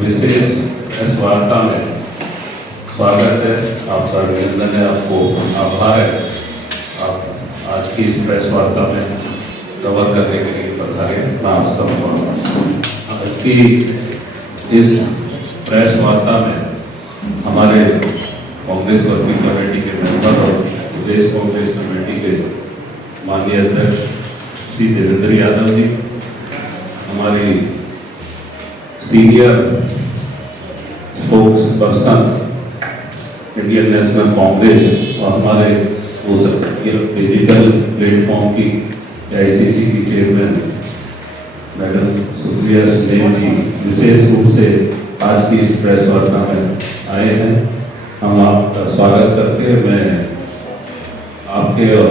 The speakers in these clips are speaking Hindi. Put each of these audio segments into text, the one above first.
विशेष इस वार्ता में स्वागत है। आपका अभिनंदन है, आपको आभार है। आप आज की इस प्रेस वार्ता में कवर करने के लिए पधारे। आप सबको आज की इस प्रेस वार्ता में हमारे कांग्रेस वर्किंग कमेटी के मेंबर और प्रदेश कांग्रेस कमेटी के माननीय अध्यक्ष श्री देवेंद्र यादव जी, हमारी senior spokes person Indian national Congress और हमारे डिजिटल प्लेटफॉर्म की AICC की चेयरमैन मैडम सुप्रिया सुलेम जी विशेष रूप से आज की इस प्रेस वार्ता में आए हैं। हम आपका स्वागत करते हैं। मैं आपके और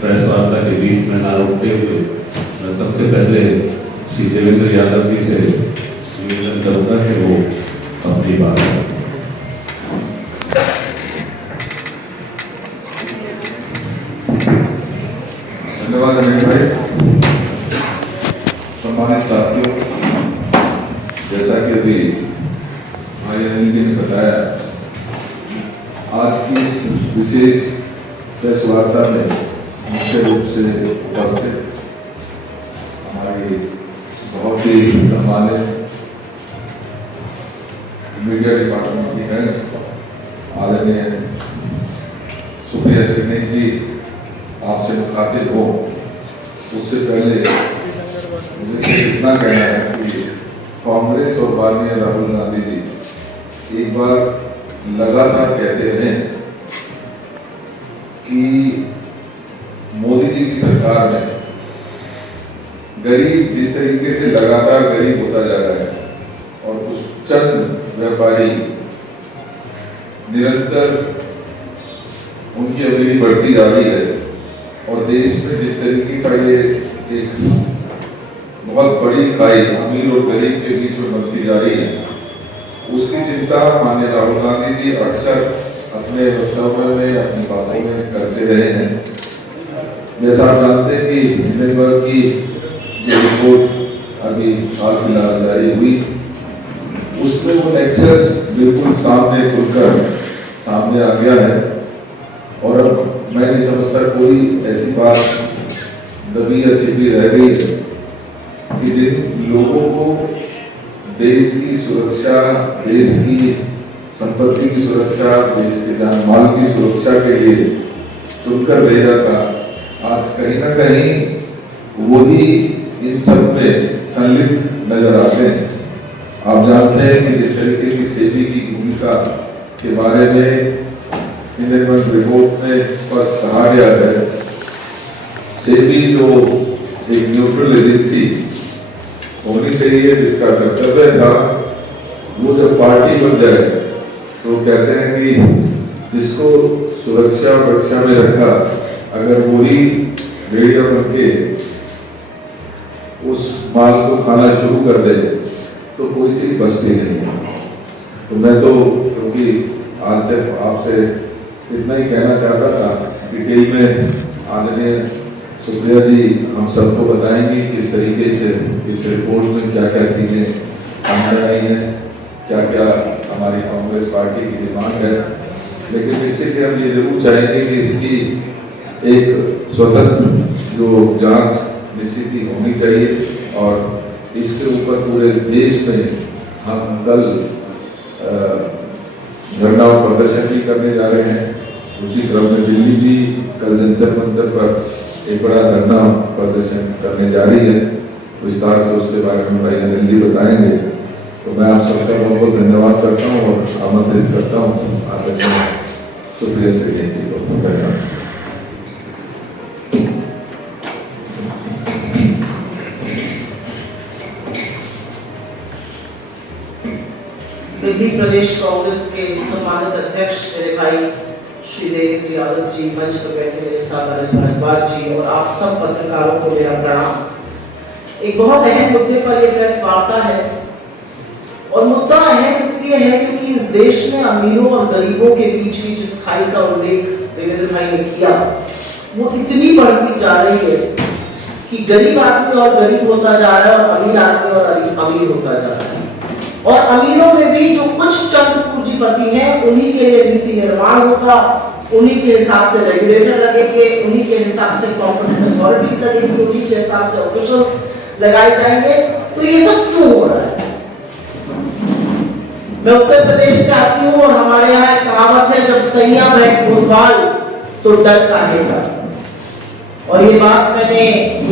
प्रेस वार्ता के बीच में ना रोकते हुए मैं सबसे पहले श्री देवेंद्र यादव जी से निवेदन करूँगा कि वो अपनी बात करें। धन्यवाद अनिल भाई। सम्मानित साथियों, जैसा कि अभी भाई अनिल जी ने बताया, आज की इस विशेष प्रेस वार्ता में मुख्य रूप से उपस्थित हमारी बहुत ही सम्मानित मीडिया डिपार्टमेंट की हेड आदरणीय सुप्रिया सुलेम जी आपसे मुखातिब हो, उससे पहले मुझे इतना कहना है कि कांग्रेस और माननीय राहुल गांधी जी एक बार लगातार कहते हैं कि मोदी जी की सरकार में गरीब जिस तरीके से लगातार गरीब होता जा रहा है और कुछ चंद व्यापारी निरंतर उनकी अमीरी बढ़ती जा रही है और देश में जिस तरीके का ये एक बहुत बड़ी खाई अमीर और गरीब के बीच में बनती जा रही है, उसकी चिंता माननीय राहुल गांधी जी अक्सर अपने वक्तव्य में अपनी बातों में करते रहे हैं। जैसा आप जानते हैं कि हिंडनबर्ग की जो रिपोर्ट अभी हाल फिलहाल जारी हुई, उसमें वो नेक्सस बिल्कुल सामने खुलकर सामने आ गया है और अब मैं नहीं समझता कोई ऐसी बात दबी या छिपी रह गई कि जिन लोगों को देश की सुरक्षा, देश की संपत्ति की सुरक्षा, देश के जान माल की सुरक्षा के लिए चुनकर भेजा था, आज कहीं ना कहीं वही इन सब में संलिप्त नजर आते हैं। आप जानते हैं कि जिस तरीके की सेबी की भूमिका के बारे में हिंडनबर्ग रिपोर्ट में स्पष्ट कहा गया है, सेबी जो एक न्यूट्रल एजेंसी होनी चाहिए जिसका कर्तव्य था, वो जब पार्टी बन जाए तो कहते हैं कि जिसको सुरक्षा रक्षा में रखा, अगर वही भेड़िया बन के उस माल को खाना शुरू कर दे तो कोई चीज बचती नहीं है। तो मैं तो क्योंकि आज से आपसे इतना ही कहना चाहता था, डिटेल में आदरणीय सुप्रिया जी हम सबको बताएंगे किस तरीके से इस रिपोर्ट में क्या क्या चीजें सामने आई हैं, क्या क्या हमारी कांग्रेस पार्टी की डिमांड है। लेकिन निश्चित ही हम ये जरूर चाहेंगे कि इसकी एक स्वतंत्र जो जांच निश्चित ही होनी चाहिए और इसके ऊपर पूरे देश में हम कल धरना और प्रदर्शन भी करने जा रहे हैं। उसी क्रम में दिल्ली भी कल जंतर मंतर पर एक बड़ा धरना प्रदर्शन करने जा रही है। विस्तार से उसके बारे में भाई अनिल जी बताएंगे। तो मैं आप सबका बहुत बहुत धन्यवाद करता हूँ और आमंत्रित करता हूँ आदरणीय सुप्रिया सुलेम जी को। धन्यवाद। दिल्ली प्रदेश कांग्रेस के सम्मानित अध्यक्ष मेरे भाई श्री देवेंद्र यादव जी, मंच पर बैठे मेरे साथ अनिल भारद्वाज जी और आप सब पत्रकारों को मेरा प्रणाम। एक बहुत अहम मुद्दे पर यह प्रेस वार्ता है और मुद्दा अहम इसलिए है क्योंकि इस देश में अमीरों और गरीबों के बीच की जिस खाई का उल्लेख देवेंद्र भाई ने किया, वो इतनी बढ़ती जा रही है कि गरीब आदमी और गरीब होता जा रहा है और अमीर आदमी और अमीर होता जा रहा है। और अमीरों में भी जो कुछ चंद पूंजीपति हैं उन्हीं के लिए नीति निर्माण होगा, उन्हीं के हिसाब से रेगुलेटर लगेंगे, उन्हीं के हिसाब से कॉम्पिटेंट अथॉरिटीज लगेंगी, उन्हीं के हिसाब से ऑफिशियल्स लगाए जाएंगे। तो ये सब क्यों हो रहा है? मैं उत्तर प्रदेश से आती हूँ और हमारे यहाँ एक कहावत है, जब सैया है कोतवाल तो डर काहेगा। और ये बात मैंने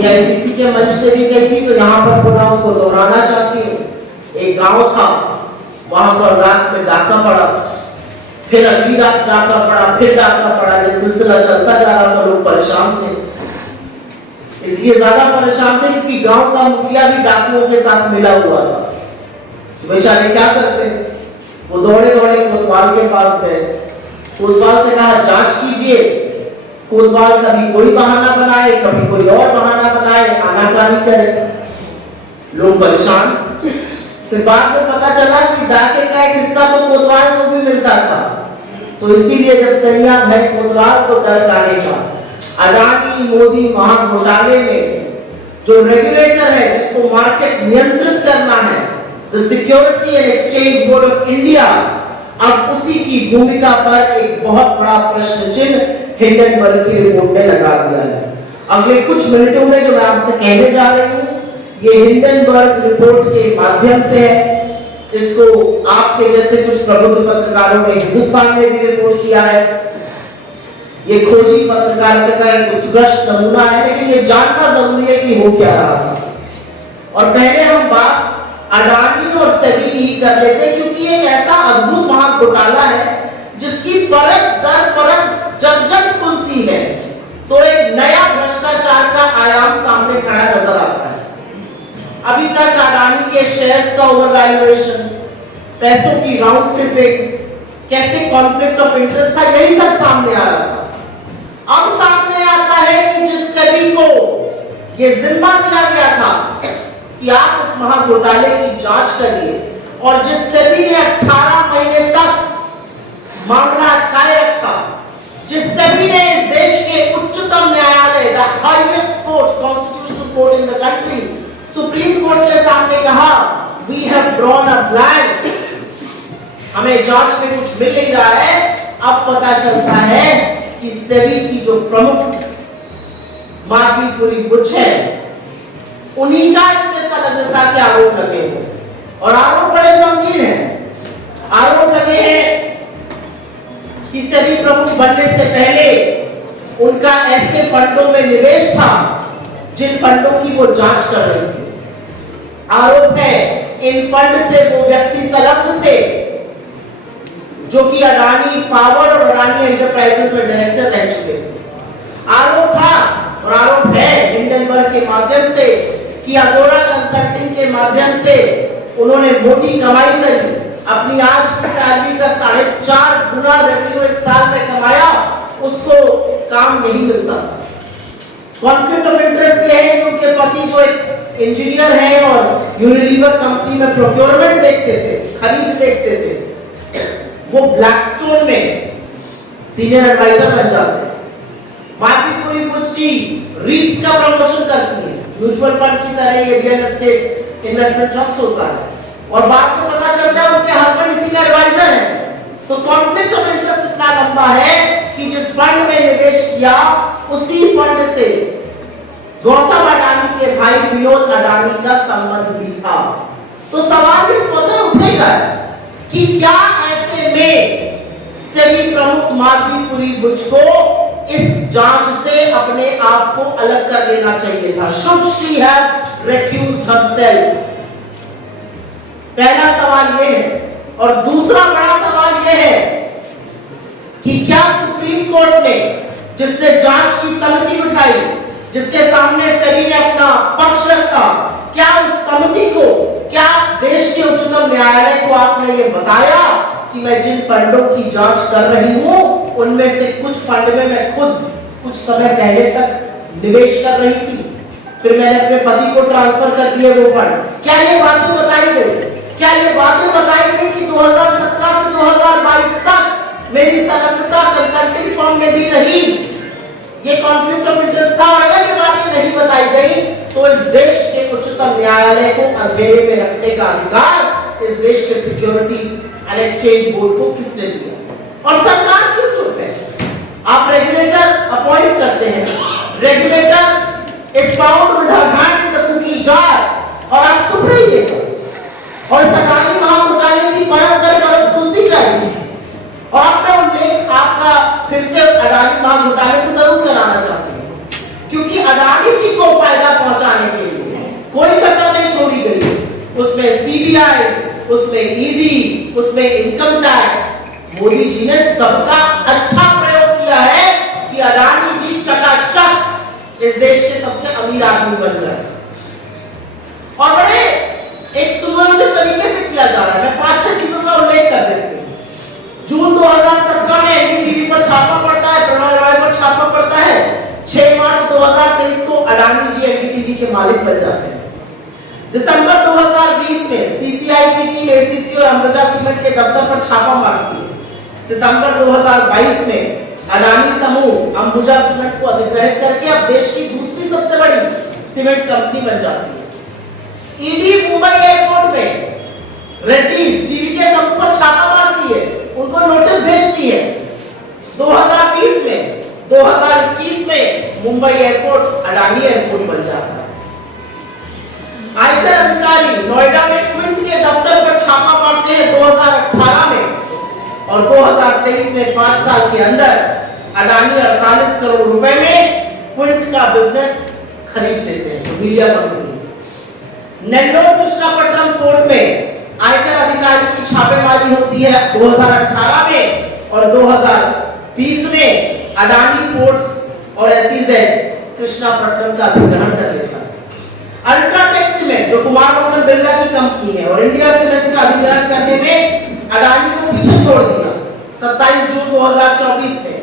AICC के मंच से भी कही थी, तो यहाँ पर पुनः उसको दोहराना चाहती हूँ। एक गांव था, वहां पर रात में डाका पड़ा, फिर अगली रात डाका पड़ा, फिर डाका पड़ा, ये सिलसिला चलता जा रहा था। लोग परेशान थे, इसलिए ज्यादा परेशान थे क्योंकि गांव का मुखिया भी डाकुओं के साथ मिला हुआ था। बेचारे क्या करते, वो दौड़े दौड़े कोतवाल के पास गए, कोतवाल से कहा जांच कीजिए। कोतवाल कभी कोई बहाना बनाए, कभी कोई और बहाना बनाए, आनाकानी करे, लोग परेशान। फिर बाद में पता चला कि डाके का एक हिस्सा तो कोतवाल को भी मिलता था। तो इसीलिए जब सैया है कोतवाल तो डर काहेगा। अडानी मोदी महाघोटाले में जो रेगुलेटर है, जिसको मार्केट नियंत्रित करना है, the security and exchange board of India, अब उसी की भूमिका पर एक बहुत बड़ा प्रश्न चिन्ह हिंडनबर्ग की रिपोर्ट ने लगा दिया है। अगले कुछ मिनटों में जो मैं आपसे कहने जा रही हूँ, ये हिंडनबर्ग रिपोर्ट के माध्यम से है। इसको आपके जैसे कुछ प्रबुद्ध पत्रकारों ने हिंदुस्तान में भी रिपोर्ट किया है। ये खोजी पत्रकारिता का एक उत्कृष्ट नमूना है, लेकिन ये जानना जरूरी है कि हो क्या रहा था। और पहले हम बात अडानी और सेबी की ही कर लेते, क्योंकि एक ऐसा अद्भुत महाघोटाला है जिसकी परत दर परत जब जब खुलती है तो एक नया भ्रष्टाचार का आयाम सामने खड़ा नजर आता है। अभी तक अडानी के शेयर्स का ओवर वैल्यूएशन, पैसों की राउंड ट्रिपिंग, कैसे कॉन्फ्लिक्ट ऑफ इंटरेस्ट था, यही सब सामने आ रहा था। अब सामने आता है कि जिस सेबी को ये जिम्मा दिया गया था कि आप इस महाघोटाले की जांच करिए, और जिस सेबी ने 18 महीने तक मामला अटकाए रखा, जिस सेबी ने इस देश के उच्चतम न्यायालय, the highest court, constitutional court in the country, Supreme Court के सामने कहा we have drawn a blank, हमें जांच में कुछ मिल नहीं रहा है। अब पता चलता है कि सेबी की जो प्रमुख माधवीपुरी बुच है, उन्हीं का इसमें संलग्नता के आरोप लगे हैं। और आरोप बड़े संगीन हैं। आरोप लगे हैं कि सेबी प्रमुख बनने से पहले उनका ऐसे फंडों में निवेश था जिन फंडों की वो जांच कर रही थी। आरोप है इन फंड से वो व्यक्ति संलग्न थे जो कि अडानी पावर और अडानी एंटरप्राइजेस में डायरेक्टर रह चुके थे। आरोप था और आरोप है हिंडनबर्ग के माध्यम से कि अगोरा कंसल्टिंग के माध्यम से उन्होंने मोटी कमाई करी, अपनी आज की सैलरी का 4.5 गुना रेवेन्यू एक साल में कमाया, उसको काम नहीं मिलता। कॉन्फ्लिक्ट ऑफ इंटरेस्ट ये है कि उनके पति जो एक इंजीनियर हैं और यूनिलीवर कंपनी में प्रोक्योरमेंट देखते थे, खरीद देखते थे, वो ब्लैकस्टोन में सीनियर एडवाइजर बन जाते हैं। माधवीपुरी बुच जी रीट्स का प्रमोशन करती है, म्यूचुअल फंड की तरह ये रियल एस्टेट इन्वेस्टमेंट ट्रस्ट होता है, और बाद में पता चलता है उनके हस्बैंड इसी में एडवाइजर हैं। तो कॉन्फ्लिक्ट ऑफ इंटरेस्ट इतना लंबा है कि जिस फंड में निवेश किया उसी फंड से गौतम अडानी के भाई विनोद अडानी का संबंध भी था। तो सवाल ये स्वतः उठेगा कि क्या ऐसे में सेबी प्रमुख माधवीपुरी बुच को इस जांच से अपने आप को अलग कर लेना चाहिए था? Should she have recused herself? पहला सवाल ये है। और दूसरा बड़ा सवाल ये है कि क्या सुप्रीम कोर्ट ने, जिसने जांच की समिति उठाई, जिसके सामने सेबी ने अपना पक्ष रखा, क्या उस समिति को, क्या देश के उच्चतम न्यायालय को आपने ये बताया कि मैं जिन फंडों की जांच कर रही हूं उनमें से कुछ फंड में मैं खुद कुछ समय पहले तक निवेश कर रही थी, फिर मैंने अपने पति को ट्रांसफर कर दिए वो फंड? क्या ये बातें बताई गई? क्या ये बातें बताई गई कि 2017 से 2022 तक मेरी संलग्नता कंसल्टिंग फर्म में भी रही, ये कॉन्फ्लिक्ट ऑफ इंटरेस्ट था? और अगर ये बातें नहीं बताई गई तो इस देश के उच्चतम न्यायालय को अंधेरे में रखने का अधिकार इस देश के सिक्योरिटी एंड एक्सचेंज बोर्ड को किसने दिया और सरकार क्यों चुप है? आप रेगुलेटर अपॉइंट करते हैं, regulator is found with her hand in the cookie jar और आप चुप रहिएगा और इस अडानी महाघोटाले की परत दर परत खुलती जाएगी। और आप मैं उल्लेख आपका फिर से अडानी महाघोटाले से जरूर कराना चाहती हूँ, क्योंकि अडानी जी को फायदा पहुंचाने के लिए कोई कसर नहीं छोड़ी गई। उसमें सीबीआई, उसमें ईडी, उसमें इनकम टैक्स, मोदी जी ने सबका अच्छा प्रयोग किया है कि अडानी जी चकाचक इस देश के सबसे अमीर आदमी बन जाए और बड़े एक सुनियोजित तरीके से किया जा रहा है। मैं 5-6 चीजों का उल्लेख कर देती हूँ। जून 2017 में एनडीटीवी पर छापा पड़ता है, प्रणय रॉय पर छापा पड़ता है। 6 मार्च 2023 को अडानी जी एनडीटीवी के मालिक बन जाते हैं। दिसंबर 2020 में सीसीआई की टीम एसीसी और अंबुजा सीमेंट के दफ्तर पर छापा मारती है। सितंबर 2022 में अडानी समूह अंबुजा सीमेंट को अधिग्रहित करके अब देश की दूसरी सबसे बड़ी सीमेंट कंपनी बन जाती है। ईडी मुंबई एयरपोर्ट में रेड्डीज जीवीके समूह पर छापा मारती है, उनको नोटिस भेजती है। 2020 में 2021 में मुंबई एयरपोर्ट अडानी एयरपोर्ट बन जाता है। आयकर अधिकारी नोएडा में क्विंट के दफ्तर पर छापा मारते हैं 2018 में और 2023 में 5 साल के अंदर अडानी 48 करोड़ रुपए में क्विंट का बिजनेस खरीद लेते हैं, media company. Nellore Krishnapatnam port में आयकर अधिकारी की छापेमारी होती है 2018 में और 2020 में अडानी पोर्ट्स और एसईजेड कृष्णापट्टनम का अधिग्रहण कर लेता है। अल्ट्राटेक सीमेंट जो कुमार मंगल बिरला की कंपनी है और इंडिया सीमेंट्स का अधिग्रहण करने में अडानी को पीछे छोड़ दिया 27 जून 2024 में।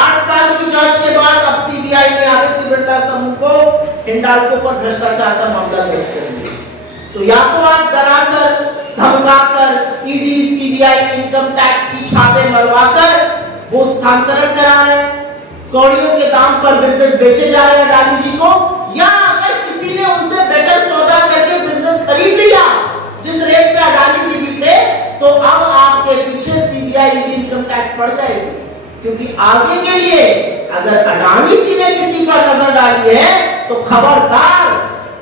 8 साल की जांच के बाद अब सीबीआई ने आदित्य बिरला समूह को हिंडाल्को पर भ्रष्टाचार का मामला दर्ज कर दिया। तो या तो आप डराकर धमकाकर ईडी सीबीआई इनकम टैक्स की छापे मरवाकर वो स्थानांतरण करा रहे हैं, कौड़ियों के दाम पर बिजनेस बेचे जा रहे हैं अडानी जी को, या अगर किसी ने उनसे बेटर सौदा करके बिजनेस खरीद लिया जिस रेस में अडानी जी भी थे, तो अब आपके पीछे सीबीआई ईडी इनकम टैक्स पड़ जाएगी। क्योंकि आगे के लिए अगर अडानी जी ने किसी पर नजर डाली है तो खबरदार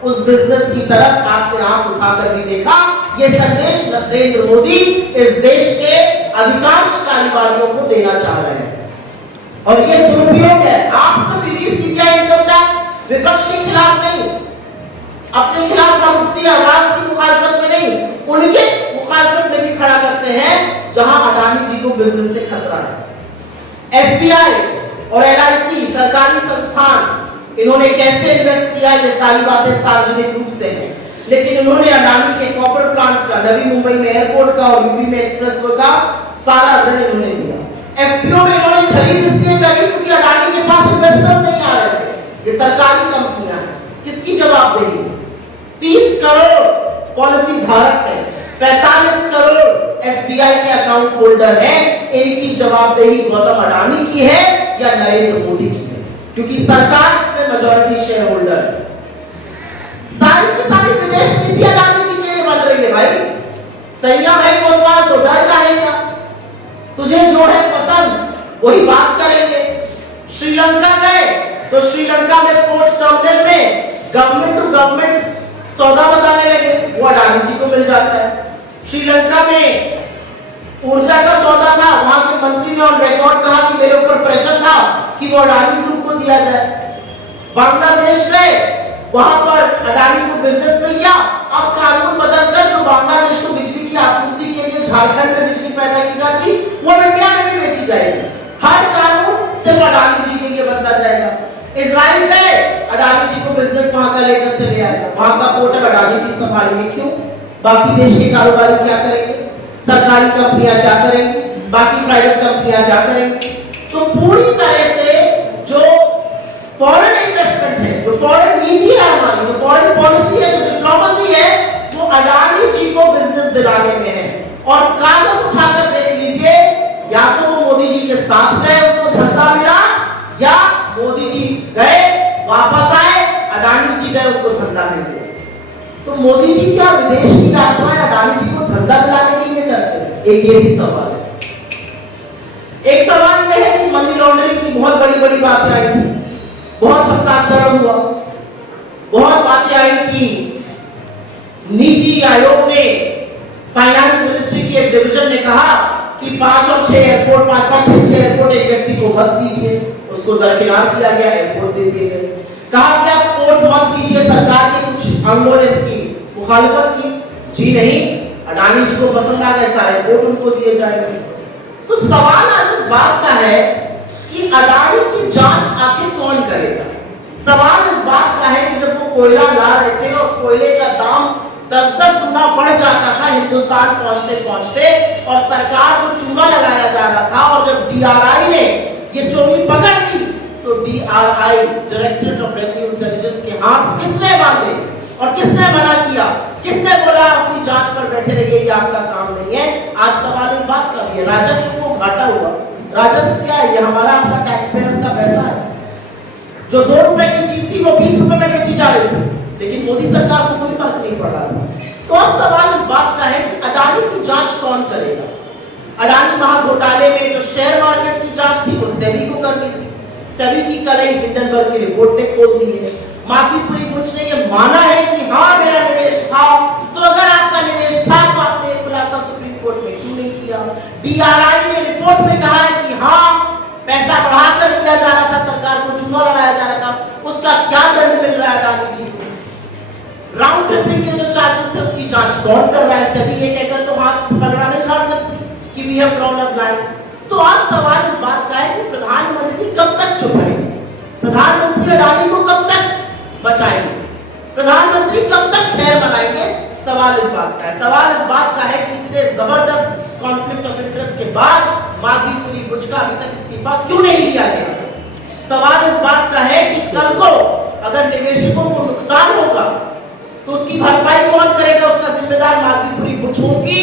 उस बिजनेस की तरफ आपने आंख उठाकर भी देखा। ये संदेश नरेंद्र मोदी इस देश के अधिकांश कारोबारियों को देना चाह रहे हैं और ये दुरुपयोग है। आप सब ईडी सीबीआई इनकम टैक्स विपक्ष के खिलाफ नहीं, अपने खिलाफ मुफ्ती आवाज की मुखालफत में नहीं, उनके मुखालफत में भी खड़ा करते हैं जहां अडानी जी को बिजनेस से खतरा है। एसबीआई और एलआईसी सरकारी संस्थान इन्होंने कैसे इन्वेस्ट किया ये सारी बातें सार्वजनिक रूप से हैं, लेकिन इन्होंने अडानी के कॉपर प्लांट का, नवी मुंबई में एयरपोर्ट का और यूपी में एक्सप्रेसवे का सारा ऋण इन्होंने दिया। एफपीओ में इन्होंने खरीद इसलिए करी क्योंकि अडानी के पास इन्वेस्टर्स नहीं आ रहे थे। ये सरकारी कंपनियां हैं, किसकी जवाबदेही? 30 करोड़ पॉलिसी धारक है, 45 करोड़ एसबीआई के अकाउंट होल्डर हैं। इनकी जवाबदेही गौतम अडानी की है या नरेंद्र मोदी की है? क्योंकि सरकार इसमें मेजॉरिटी शेयर होल्डर है। सारी की सारी विदेश नीति अडानी जी के लिए बन रही है। भाई संयम है कोतवाल तो डर का है क्या? तुझे जो है पसंद वही बात करेंगे। श्रीलंका गए तो श्रीलंका में पोर्ट टर्मिनल में गवर्नमेंट टू गवर्नमेंट सौदा बताने लगे, वो अडानी जी को मिल जाता है। श्रीलंका में ऊर्जा का सौदा था, वहां के मंत्री ने ऑन रिकॉर्ड कहा कि मेरे ऊपर प्रेशर था कि वो अडानी ग्रुप को दिया जाए। बांग्लादेश गए, वहां पर अडानी को बिजनेस मिल गया। अब कानून बदलकर जो बांग्लादेश को बिजली की आपूर्ति के लिए झारखंड में बिजली पैदा की जाती वो इंडिया में भी बेची जाएगी। हर कानून सिर्फ अडानी जी के लिए बनता जाएगा। इजराइल गए, अडानी जी को बिजनेस वहां का लेकर चले आएगा, वहां का पोर्ट अडानी जी संभालेंगे। क्यों? बाकी देश के कारोबारी क्या करेंगे? सरकारी कंपनियां क्या करेंगी? बाकी प्राइवेट कंपनियां क्या करेंगी? तो पूरी तरह से जो फॉरेन इन्वेस्टमेंट है, जो फॉरेन नीति है हमारी, जो फॉरेन पॉलिसी है, जो डिप्लोमेसी है, वो अडानी जी को बिजनेस दिलाने में है। और कागज उठाकर देख लीजिए, या तो वो मोदी जी के साथ गए, उनको धंधा मिला, या मोदी जी गए वापस आए, अडानी जी गए, उनको धंधा मिल गया। तो मोदी जी क्या विदेश की यात्राएं अडानी जी को धंधा दिला एक ये भी सवाल है। एक सवाल यह है कि मनी लॉन्ड्रिंग की बहुत बड़ी बड़ी बातें आई थी, बहुत हस्तांतरण हुआ, बहुत बातें आई कि नीति आयोग ने, फाइनेंस मिनिस्ट्री की एक डिवीजन ने कहा कि 5 और 6 एयरपोर्ट, 5 6 एयरपोर्ट एक व्यक्ति को मत दीजिए, उसको दरकिनार किया गया, एयरपोर्ट दे दिए गए। कहा गया पोर्ट मत दीजिए, सरकार के कुछ अंगों ने इसकी मुखालिफत की, जी नहीं, अडानी जी को पसंद आ गए, सारे पोर्ट उनको दिए जाएंगे। तो सवाल आज इस बात का है कि अडानी की जांच आखिर कौन करेगा। सवाल इस बात का है कि जब वो कोयला ला रहे थे और कोयले का दाम 10-10 गुना बढ़ जाता था हिंदुस्तान पहुंचते पहुंचते, और सरकार को चूना लगाया जा रहा था, और जब डीआरआई ने ये चोरी पकड़ ली तो DRI, directorate of revenue intelligence के हाथ किसने बांधे और किसने मना किया, किसने बोला अपनी जांच पर बैठे रहिए, ये आपका काम नहीं है। आज सवाल इस बात का भी है, राजस्व को घाटा हुआ। राजस्व क्या है? ये हमारा आपका टैक्स पेयर्स का पैसा है। जो 2 रुपए की चीज थी वो 20 रुपए में बेची जा रही थी, लेकिन मोदी सरकार को कोई फर्क नहीं पड़ रहा था। तो अब सवाल इस बात का है कि अडानी की जांच कौन करेगा। अडानी महाघोटाले में जो शेयर मार्केट की जांच थी वो सेबी को करनी थी। सेबी की कल हिंडनबर्ग की रिपोर्ट ने खोल दी है। माधवीपुरी बुच ने ये माना है कि हाँ मेरा निवेश था, तो अगर आपका निवेश था तो आपने खुलासा सुप्रीम कोर्ट में क्यों नहीं किया। डीआरआई ने रिपोर्ट में कहा है कि हाँ पैसा बढ़ाकर दिया जा रहा था, सरकार को चूना लगाया जा रहा था, उसका क्या दंड मिल रहा है अडानी जी को। राउंड ट्रिपिंग के जो चार्जेस थे उसकी जांच कौन कर रहा है। सेबी ये कहकर तो हाथ पलड़ा नहीं झाड़ सकती कि we have drawn a line. तो आज सवाल इस बात का है कि प्रधानमंत्री कब तक चुप रहेंगे, प्रधानमंत्री अडानी को कब तक बचाएंगे, प्रधानमंत्री कब तक खैर मनाएंगे। सवाल इस बात का है। सवाल इस बात का है कि इतने जबरदस्त कॉन्फ्लिक्ट ऑफ इंटरेस्ट के बाद माधवीपुरी बुच का अभी तक इस्तीफा क्यों नहीं लिया गया। सवाल इस बात का है कि कल को अगर निवेशकों को नुकसान होगा तो उसकी भरपाई कौन करेगा, उसका जिम्मेदार माधवीपुरी बुच होगी,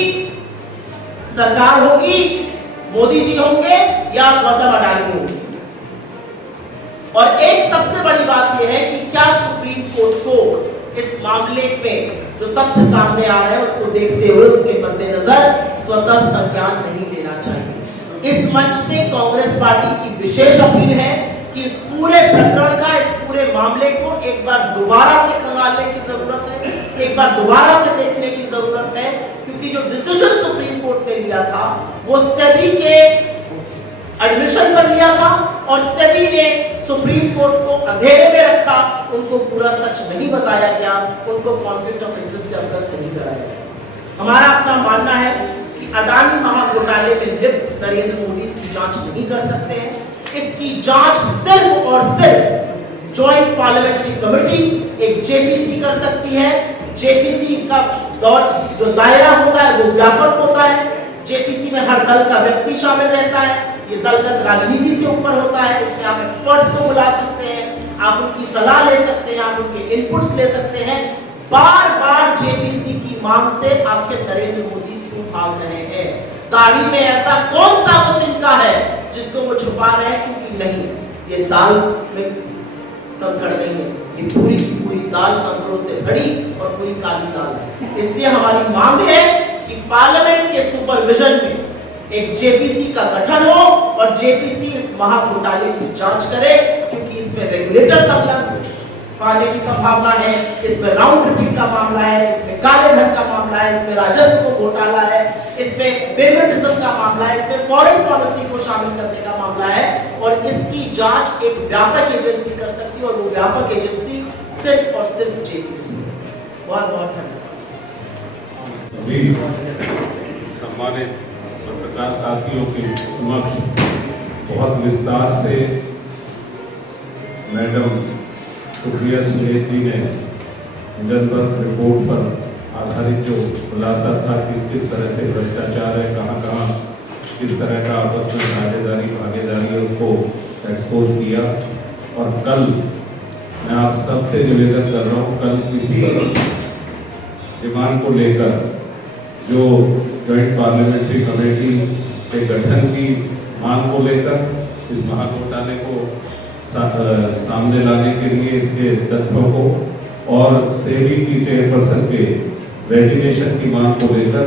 सरकार होगी, मोदी जी होंगे या गौतम अडानी होंगे। और एक सबसे बड़ी बात यह है कि क्या सुप्रीम कोर्ट को इस मामले में जो तथ्य सामने आ रहे हैं उसको देखते हुए उसके मद्देनजर स्वतः संज्ञान नहीं लेना चाहिए। इस मंच से कांग्रेस पार्टी की विशेष अपील है कि इस पूरे प्रकरण का, इस पूरे मामले को एक बार दोबारा से खंगालने की जरूरत है, एक बार दोबारा से देखने की जरूरत है, क्योंकि जो डिसीजन सुप्रीम कोर्ट ने लिया था वो सेबी के एडमिशन पर लिया था, और सेबी ने सुप्रीम कोर्ट को अंधेरे में रखा, उनको पूरा सच नहीं बताया गया, उनको कॉन्फ्लिक्ट ऑफ इंटरेस्ट से अवगत नहीं कराया गया। हमारा अपना मानना है कि अडानी महाघोटाले में लिप्त नरेंद्र मोदी इसकी जांच नहीं कर सकते हैं। इसकी जांच सिर्फ और सिर्फ जॉइंट पार्लियामेंट्री कमेटी, एक जेपीसी कर सकती है। जेपीसी का जो दायरा होता है वो व्यापक होता है। जेपीसी में हर दल का व्यक्ति शामिल रहता है, ये दलगत राजनीति से ऊपर होता है। इसमें आप एक्सपर्ट्स को बुला सकते हैं, आप उनकी सलाह ले सकते हैं, आप उनके इनपुट्स ले सकते हैं। बार-बार जेपीसी की मांग से आखिर नरेंद्र मोदी क्यों भाग रहे हैं? दाढ़ी में ऐसा कौन सा वो तिनका है जिसको वो छुपा रहे हैं? क्योंकि नहीं, ये दाल में कंकड़ नहीं है, ये पूरी की पूरी दाल कंकड़ों से भरी और पूरी काली दाल है। इसलिए हमारी मांग है कि पार्लियामेंट के सुपरविजन में एक जेपीसी का गठन हो और जेपीसी इस महाघोटाले की जांच करे, क्योंकि इसमें रेगुलेटर संलग्न पाने की संभावना है, इसमें राउंड ट्रिपिंग का मामला है, इसमें काले धन का मामला है, इसमें राजस्व को घोटाला है, इसमें फेवरेटिज्म का मामला है, इसमें फॉरेन पॉलिसी को शामिल करने का मामला है, और इसकी जांच एक व्यापक एजेंसी कर सकती है, और वो व्यापक एजेंसी सिर्फ और सिर्फ जेपीसी। बहुत बहुत धन्यवाद। सम्मानित पत्रकार साथियों के समक्ष बहुत विस्तार से मैडम सुप्रिया सुलेख जी ने हिंडनबर्ग रिपोर्ट पर आधारित जो खुलासा था किस तरह से भ्रष्टाचार है, कहाँ किस तरह का आपस में भागीदारी है, उसको एक्सपोज किया। और कल मैं आप सबसे निवेदन कर रहा हूँ, कल इसी डिमांड को लेकर जो जॉइंट पार्लियामेंट्री कमेटी के गठन की मांग को लेकर इस महाघोटाले को सामने लाने के लिए इसके तथ्यों को और सेबी की चेयरपर्सन के रेजिग्नेशन की मांग को लेकर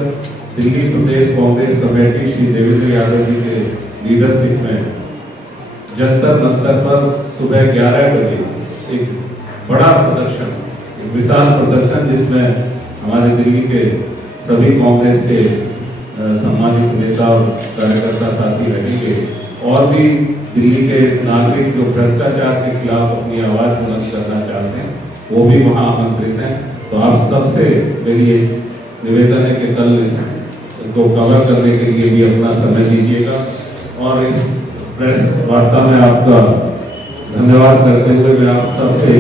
दिल्ली प्रदेश कांग्रेस कमेटी श्री देवेंद्र यादव जी के लीडरशिप में जंतर मंतर पर सुबह 11 बजे एक बड़ा प्रदर्शन, एक विशाल प्रदर्शन जिसमें हमारे दिल्ली के सभी कांग्रेस के सम्मानित नेता और कार्यकर्ता साथी रहेंगे और भी दिल्ली के नागरिक जो भ्रष्टाचार के खिलाफ अपनी आवाज बुलंद करना चाहते हैं वो भी वहां आमंत्रित हैं। तो आप सबसे मेरी एक निवेदन है कि कल इसको कवर करने के लिए भी अपना समय दीजिएगा और इस प्रेस वार्ता में आपका धन्यवाद करते हुए मैं आप सबसे